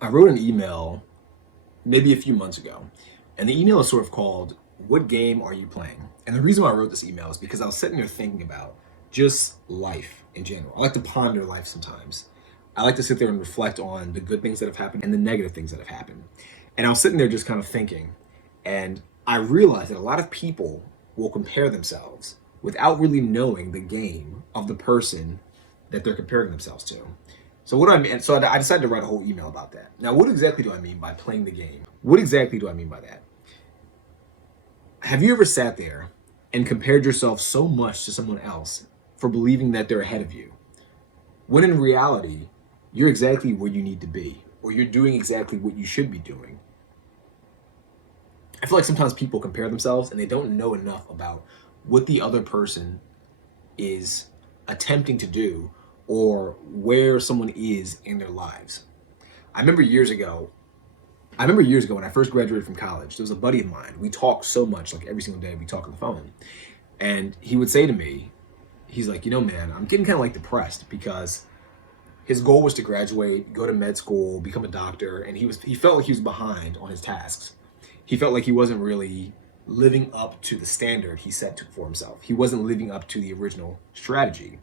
I wrote an email maybe a few months ago, and the email is sort of called, "What game are you playing?" And the reason why I wrote this email is because I was sitting there thinking about just life in general. I like to ponder life sometimes. I like to sit there and reflect on the good things that have happened and the negative things that have happened. And I was sitting there just kind of thinking, and I realized that a lot of people will compare themselves without really knowing the game of the person that they're comparing themselves to. So what do I mean? So I decided to write a whole email about that. Now, what exactly do I mean by playing the game? What exactly do I mean by that? Have you ever sat there and compared yourself so much to someone else for believing that they're ahead of you, when in reality, you're exactly where you need to be, or you're doing exactly what you should be doing? I feel like sometimes people compare themselves and they don't know enough about what the other person is attempting to do or where someone is in their lives. I remember years ago, I remember years ago when I first graduated from college, there was a buddy of mine. We talked so much, like every single day we talk on the phone. And he would say to me, he's like, man, I'm getting kind of like depressed because his goal was to graduate, go to med school, become a doctor, and he felt like he was behind on his tasks. He felt like he wasn't really living up to the standard he set for himself. He wasn't living up to the original strategy.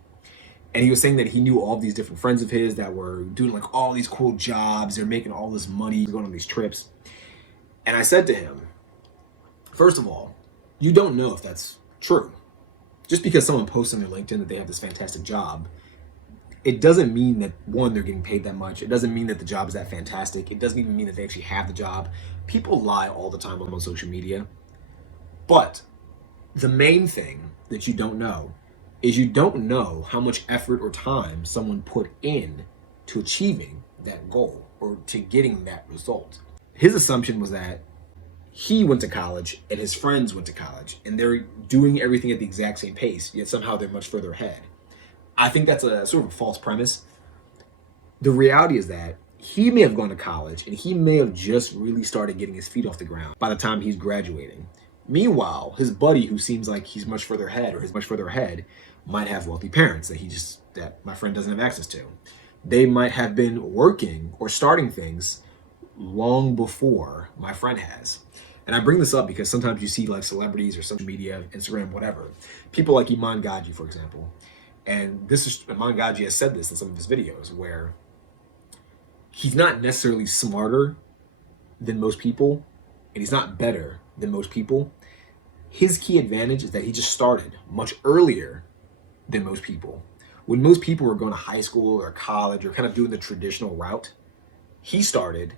And he was saying that he knew all these different friends of his that were doing like all these cool jobs, they're making all this money, going on these trips. And I said to him, first of all, you don't know if that's true. Just because someone posts on their LinkedIn that they have this fantastic job, it doesn't mean that one, they're getting paid that much. It doesn't mean that the job is that fantastic. It doesn't even mean that they actually have the job. People lie all the time on social media. But the main thing that you don't know is you don't know how much effort or time someone put in to achieving that goal or to getting that result. His assumption was that he went to college and his friends went to college and they're doing everything at the exact same pace, yet somehow they're much further ahead. I think that's a sort of a false premise. The reality is that he may have gone to college and he may have just really started getting his feet off the ground by the time he's graduating. Meanwhile, his buddy, who seems like he's much further ahead or is much further ahead, might have wealthy parents that my friend doesn't have access to. They might have been working or starting things long before my friend has. And I bring this up because sometimes you see like celebrities or social media, Instagram, whatever, people like Iman Gaji, for example. And Iman Gaji has said this in some of his videos where he's not necessarily smarter than most people and he's not better than most people. His key advantage is that he just started much earlier than most people. When most people were going to high school or college or kind of doing the traditional route, he started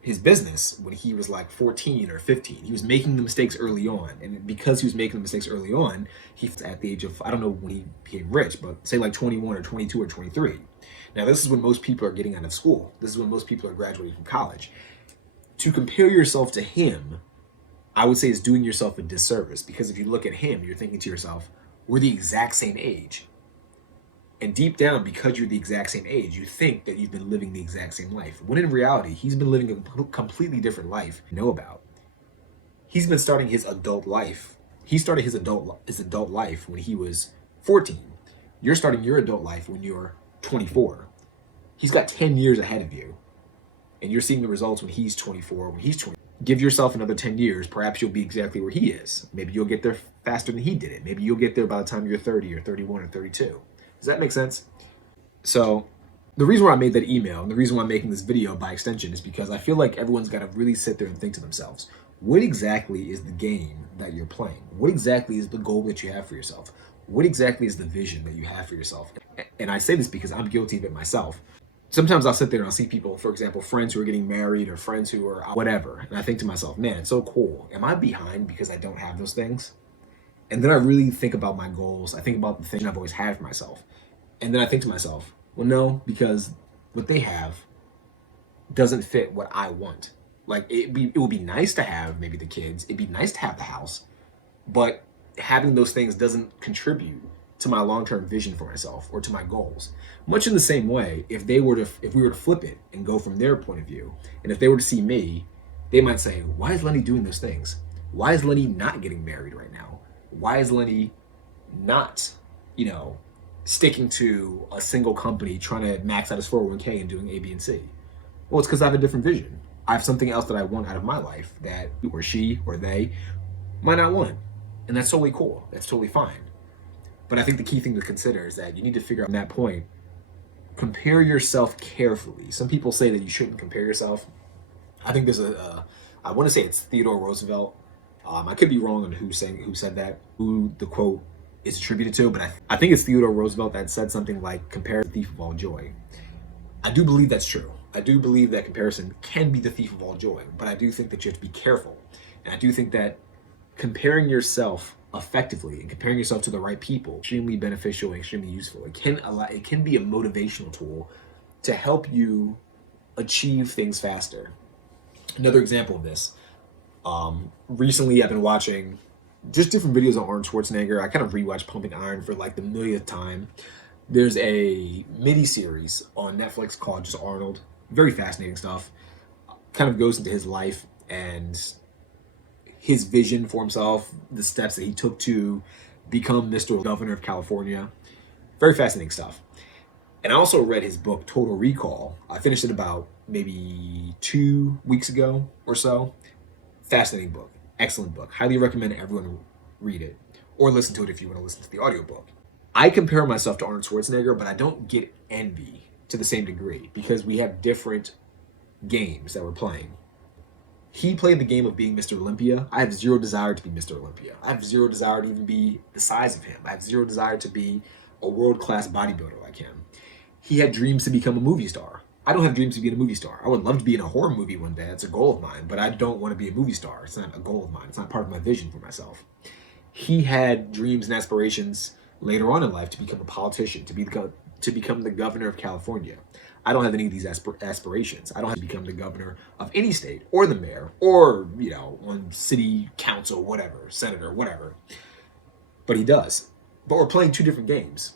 his business when he was like 14 or 15. He was making the mistakes early on. And because he was making the mistakes early on, he's at the age of, I don't know when he became rich, but say like 21 or 22 or 23. Now, this is when most people are getting out of school. This is when most people are graduating from college. To compare yourself to him, I would say is doing yourself a disservice, because if you look at him, you're thinking to yourself, we're the exact same age. And deep down, because you're the exact same age, you think that you've been living the exact same life. When in reality, he's been living a completely different life you know about. He's been starting his adult life. He started his adult life when he was 14. You're starting your adult life when you're 24. He's got 10 years ahead of you. And you're seeing the results when he's 24, when he's 20. Give yourself another 10 years, perhaps you'll be exactly where he is. Maybe you'll get there faster than he did it. Maybe you'll get there by the time you're 30 or 31 or 32. Does that make sense? So the reason why I made that email and the reason why I'm making this video by extension is because I feel like everyone's got to really sit there and think to themselves, what exactly is the game that you're playing? What exactly is the goal that you have for yourself? What exactly is the vision that you have for yourself? And I say this because I'm guilty of it myself. Sometimes I'll sit there and I'll see people, for example, friends who are getting married or friends who are whatever. And I think to myself, man, it's so cool. Am I behind because I don't have those things? And then I really think about my goals. I think about the thing I've always had for myself. And then I think to myself, well, no, because what they have doesn't fit what I want. Like it would be nice to have maybe the kids. It'd be nice to have the house, but having those things doesn't contribute to my long-term vision for myself or to my goals. Much in the same way, if we were to flip it and go from their point of view, and if they were to see me, they might say, why is Lenny doing those things? Why is Lenny not getting married right now? Why is Lenny not, sticking to a single company, trying to max out his 401k and doing A, B, and C? Well, it's because I have a different vision. I have something else that I want out of my life that or she or they might not want. And that's totally cool. That's totally fine. But I think the key thing to consider is that you need to figure out at that point, compare yourself carefully. Some people say that you shouldn't compare yourself. I think there's I want to say it's Theodore Roosevelt. I could be wrong on who said that, who the quote is attributed to, but I think it's Theodore Roosevelt that said something like, compare the thief of all joy. I do believe that's true. I do believe that comparison can be the thief of all joy, but I do think that you have to be careful. And I do think that comparing yourself effectively and comparing yourself to the right people extremely beneficial and extremely useful. It can be a motivational tool to help you achieve things faster. Another example of this, recently I've been watching just different videos on Arnold Schwarzenegger. I kind of rewatched Pumping Iron for like the millionth time. There's a mini series on Netflix called just Arnold. Very fascinating stuff. Kind of goes into his life and his vision for himself, the steps that he took to become Mr. Governor of California. Very fascinating stuff. And I also read his book, Total Recall. I finished it about maybe 2 weeks ago or so. Fascinating book. Excellent book. Highly recommend everyone read it or listen to it if you want to listen to the audiobook. I compare myself to Arnold Schwarzenegger, but I don't get envy to the same degree because we have different games that we're playing. He played the game of being Mr. Olympia. I have zero desire to be Mr. Olympia. I have zero desire to even be the size of him. I have zero desire to be a world-class bodybuilder like him. He had dreams to become a movie star. I don't have dreams to be a movie star. I would love to be in a horror movie one day. That's a goal of mine, but I don't want to be a movie star. It's not a goal of mine. It's not part of my vision for myself. He had dreams and aspirations later on in life to become a politician, to become the governor of California. I don't have any of these aspirations. I don't have to become the governor of any state or the mayor or, on city council, whatever, senator, whatever. But he does. But we're playing two different games.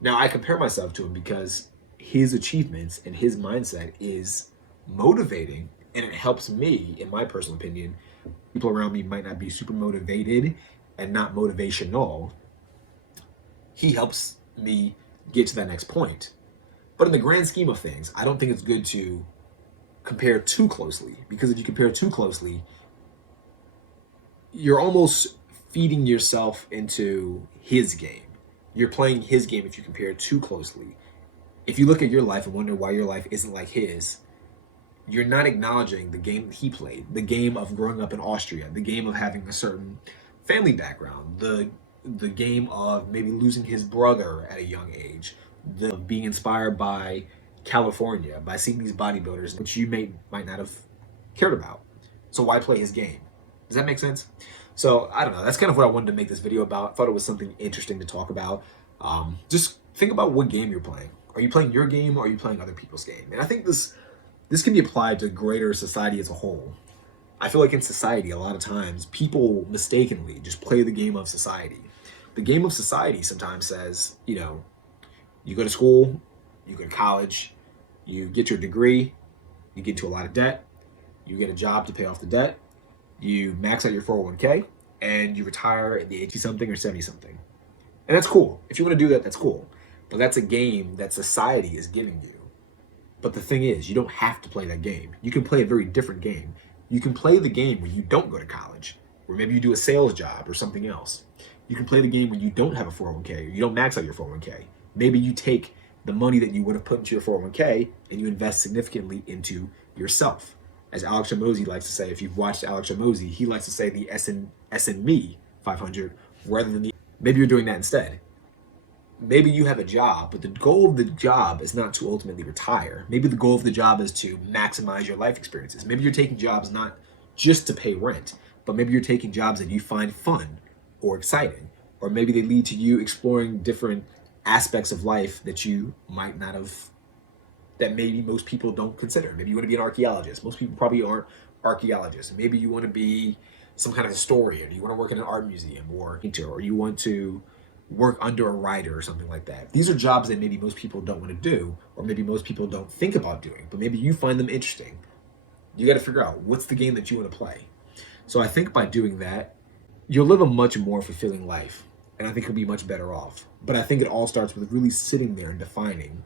Now, I compare myself to him because his achievements and his mindset is motivating, and it helps me, in my personal opinion. People around me might not be super motivated and not motivational. He helps me get to that next point. But in the grand scheme of things, I don't think it's good to compare too closely, because if you compare too closely, you're almost feeding yourself into his game. You're playing his game if you compare too closely. If you look at your life and wonder why your life isn't like his, you're not acknowledging the game that he played, the game of growing up in Austria, the game of having a certain family background, the game of maybe losing his brother at a young age, the being inspired by California, by seeing these bodybuilders, which you might not have cared about. So why play his game? Does that make sense? So I don't know. That's kind of what I wanted to make this video about. I thought it was something interesting to talk about. Just think about what game you're playing. Are you playing your game or are you playing other people's game? And I think this can be applied to greater society as a whole. I feel like in society, a lot of times, people mistakenly just play the game of society. The game of society sometimes says, you go to school, you go to college, you get your degree, you get into a lot of debt, you get a job to pay off the debt, you max out your 401k, and you retire at the 80-something or 70-something. And that's cool. If you want to do that, that's cool. But that's a game that society is giving you. But the thing is, you don't have to play that game. You can play a very different game. You can play the game where you don't go to college, or maybe you do a sales job or something else. You can play the game where you don't have a 401k, or you don't max out your 401k. Maybe you take the money that you would have put into your 401k and you invest significantly into yourself. As Alex Hormozi likes to say, if you've watched Alex Hormozi, he likes to say the S&Me 500 rather than maybe you're doing that instead. Maybe you have a job, but the goal of the job is not to ultimately retire. Maybe the goal of the job is to maximize your life experiences. Maybe you're taking jobs not just to pay rent, but maybe you're taking jobs that you find fun or exciting, or maybe they lead to you exploring different aspects of life that you might not have, that maybe most people don't consider. Maybe you want to be an archaeologist. Most people probably aren't archaeologists. Maybe you want to be some kind of historian. You want to work in an art museum or you want to work under a writer or something like that. These are jobs that maybe most people don't want to do, or maybe most people don't think about doing, but maybe you find them interesting. You got to figure out what's the game that you want to play. So I think by doing that, you'll live a much more fulfilling life, and I think you'll be much better off. But I think it all starts with really sitting there and defining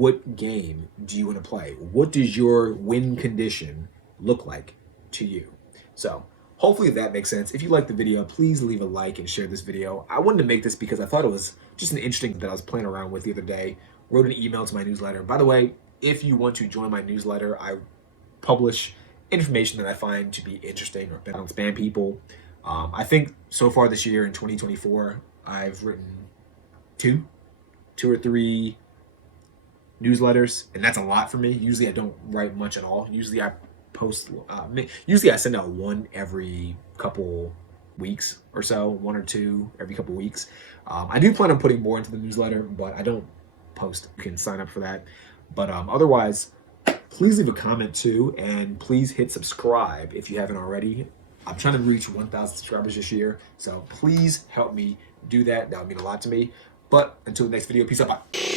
What game do you want to play? What does your win condition look like to you? So hopefully that makes sense. If you like the video, please leave a like and share this video. I wanted to make this because I thought it was just an interesting that I was playing around with the other day. Wrote an email to my newsletter. By the way, if you want to join my newsletter, I publish information that I find to be interesting, or I don't spam people. I think so far this year in 2024, I've written two or three newsletters, and that's a lot for me. Usually I don't write much at all. Usually I post, usually I send out one every couple weeks or so, one or two every couple weeks. I do plan on putting more into the newsletter, but I don't post. You can sign up for that. But otherwise, please leave a comment too, and please hit subscribe if you haven't already. I'm trying to reach 1,000 subscribers this year, so please help me do that. That would mean a lot to me. But until the next video, peace out. Bye.